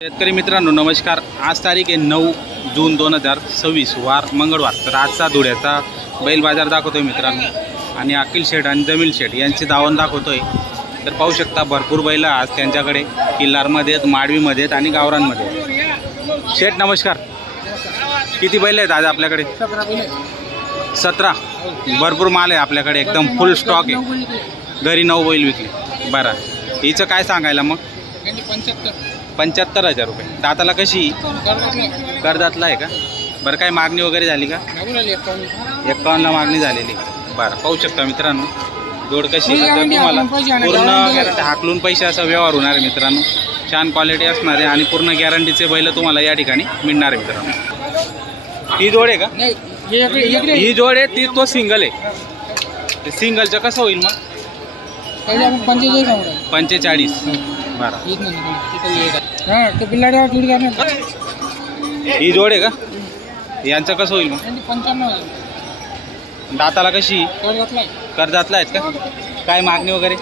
शेतकरी मित्रांनो नमस्कार। आज तारीख आहे 9 जून 2026 वार मंगळवार। तर आजचा धुळ्याचा बैल बाजार दाखवतोय मित्रांनो आणि अखिल शेठ आणि जमील शेठ यांचे दावण दाखवतोय। तर पाहू शकता भरपूर बैल आज त्यांच्याकडे किल्लारमध्ये आहेत, माडवीमध्ये आहेत आणि गावरांमध्ये। शेठ नमस्कार। किती बैल आहेत आज आपल्याकडे? 17। भरपूर माल आहे आपल्याकडे, एकदम फुल स्टॉक आहे। घरी 9 बैल विकले। बरं, हिचं काय सांगायला मग? 75,000 रुपये। दाताला कशी? करदातला आहे का? बरं, काय मागणी वगैरे झाली का? 51ला मागणी झालेली। बरं, पाहू शकता मित्रांनो जोड कशी आहे। तर तुम्हाला पूर्ण गॅरंटी हाकलून पैसे असा व्यवहार होणार आहे मित्रांनो। छान क्वालिटी असणार आहे आणि पूर्ण गॅरंटीचे बैल तुम्हाला या ठिकाणी मिळणार आहे मित्रांनो। ही जोड आहे का? ही जोड आहे ती, तो सिंगल आहे। ते सिंगलचं कसं होईल मग? 45। बरं, ही जोड आहे का? यांचं कसं होईल मग? 55। दाताला कशी? करदातला आहेत का? काय मागणी वगैरे?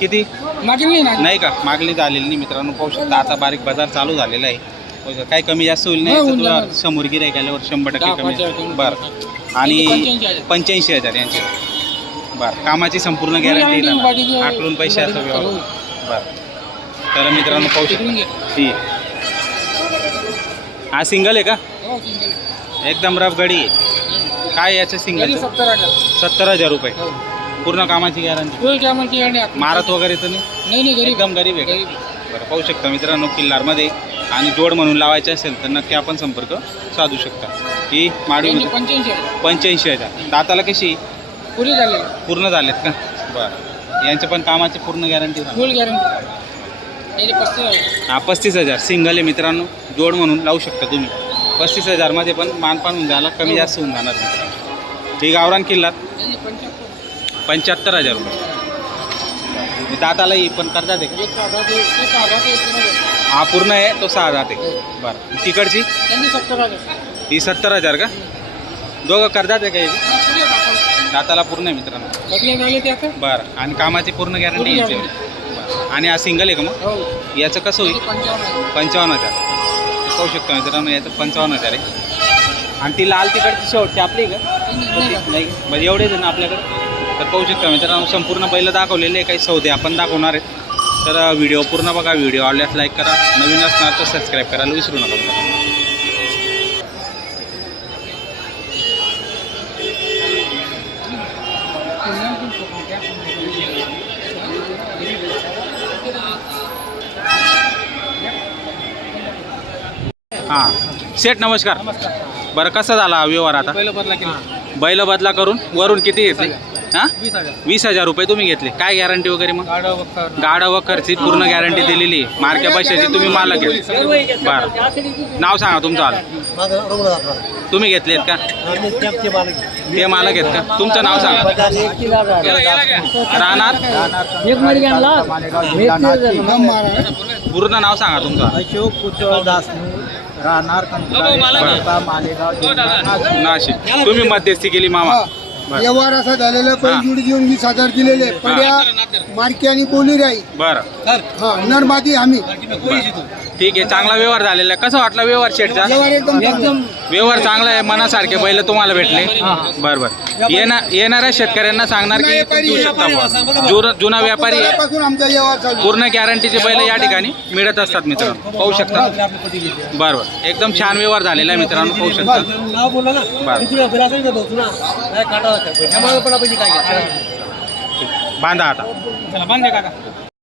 किती? नाही का? मागणी झालेली नाही मित्रांनो। पाहू शकता आता बारीक बाजार चालू झालेला आहे। काय कमी जास्त होईल नाही? तुला समोर गिऱ्हाईक आल्यावर 100% कमी। बरं, आणि 85,000 यांचे। बरं, कामाची संपूर्ण गॅरंटी, आकलून पैसे असं व्यवहार। बरं, तर मित्रांनो पाहू शकता ठीक। हा सिंगल आहे का? एकदम रफ गाडी आहे। काय याचं सिंगल? 70,000 रुपये। पूर्ण कामाची गॅरंटी, मारत वगैरे तर नाही? एकदम गरीब आहे का? बरं, पाहू शकता मित्रांनो किल्लारमध्ये। आणि जोड म्हणून लावायचे असेल तर नक्की आपण संपर्क साधू शकता। ही माडवी 85,000। दाताला कशी? पूर्ण झालेत का? बरं, यांच्या पण कामाची पूर्ण गॅरंटी? हा 35,000 सिंगल आहे मित्रांनो। जोड म्हणून लावू शकता तुम्ही। 35,000 पण मानपान होऊन जायला, कमी जास्त होऊन जाणार मित्रांनो। ही गावरान किल्लात 75,000 रुपये। दाताला ही पण करतात आहे का? हा पूर्ण आहे, तो 6 दात आहे। बरं, तिकडची ही 70,000 का? दोघं करतात आहे का? दाताला पूर्ण आहे मित्रांनो। बरं, आणि कामाची पूर्ण गॅरंटी यायची। आणि हा सिंगल आहे का मग? याचं कसं होईल? 55,000। पाहू शकता मित्रांनो, याचं 55,000 आहे। आणि ती लाल तिकडची शेवटची आपली का? नाही, म्हणजे एवढेच आहे ना आपल्याकडे। तर पाहू शकता मित्रांनो संपूर्ण बैल दाखवलेले आहे, काही सौदे आपण दाखवणार आहेत। तर व्हिडिओ पूर्ण बघा। व्हिडिओ आवडल्यास लाईक करा, नवीन असणार तर सबस्क्राईब करायला विसरू नका मित्रांनो। हां शेठ नमस्कार। बरं, कसा झाला व्यवहार आता? बैल बदला करून वरून किती घेतले? हां 20,000 रुपये तुम्ही घेतले। काय गॅरंटी वगैरे मग? गाडा वखरची पूर्ण गॅरंटी दिलेली आहे। मार्क्या पैशाची तुम्ही मालक आहे। बरं, नाव सांगा तुमचं? आलं तुम्ही घेतलेत का? ते मालक आहेत का? तुमचं नाव सांगा। राहणार पूर्ण नाव सांगा तुमचं? अशोक दास राहणार नाशिक। तुम्ही मध्यस्थी केली मामा? व्यवहार असा झालेला, पैसे जुडी देऊन 20,000 दिलेले, पड्या मार्के आणि बोली राही। बरं, हा नरमादी आम्ही। ठीक आहे, चांगला व्यवहार झालेला आहे। कसा वाटला व्यवहार शेठचा? व्यवहार चांगला आहे, मनासारखे बैल तुम्हाला भेटले। बरं बरं, येणाऱ्या शेतकऱ्यांना सांगणार की देऊ शकता। जुना व्यापारी पूर्ण गॅरंटीचे बैल या ठिकाणी मिळत असतात मित्रांनो। पाहू शकता। बरं बरं, एकदम छान व्यवहार झालेला आहे मित्रांनो। पाहू शकता। बांधा आता।